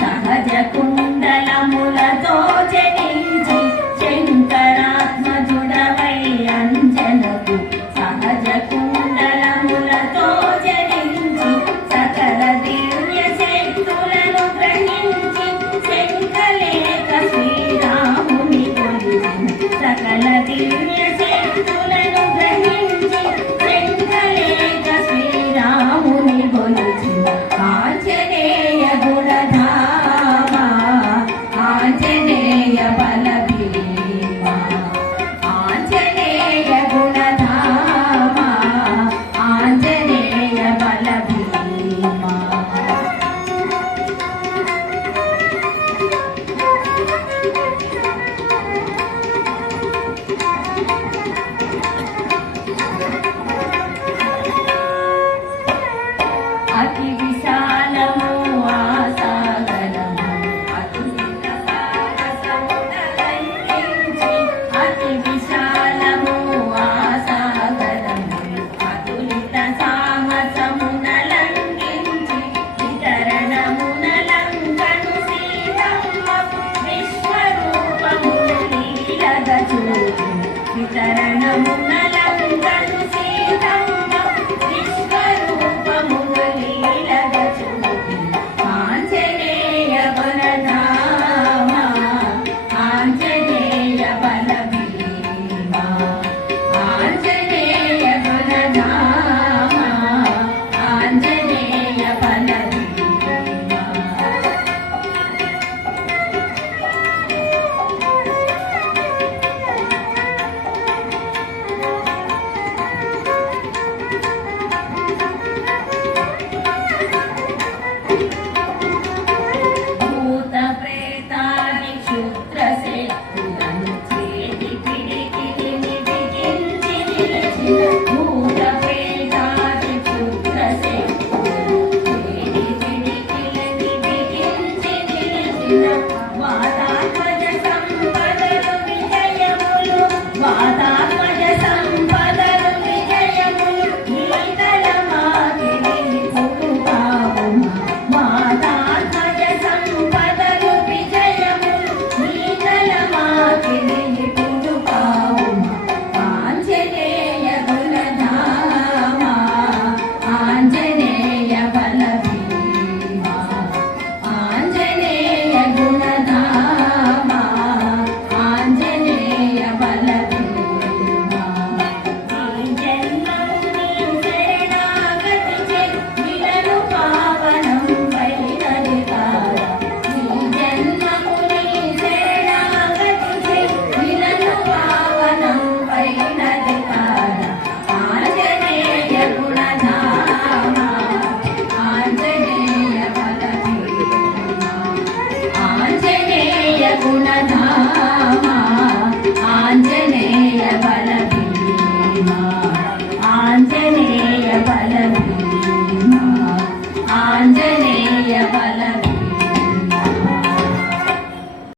సహజ కుండలములతో జనించి శంకరాత్మజుడవై అంజనకు సహజ కుండలములతో జనించి సకల దివ్య శక్తులను గ్రహించి శంఖలేఖ శ్రీరాముని కొలిచిన సకల దివ్య శక్తులను గ్రహించి శంఖలేఖ శ్రీరాముని కొలిచిన ఆంజనేయ గుణధామ ఆంజనేయ బల భీమ ఆంజనేయ గుణధామ ఆంజనేయ బల భీమ అతి విశాలము ఆసాగరము అతులిత సాహసమునలంకించి అతి విశాలము ఆసాగరము అతులిత సాహసమునలంకించి వితరణమునలంకను సీతమ్మకు విశ్వరూపమును లీలగ చూచి వితరణమునల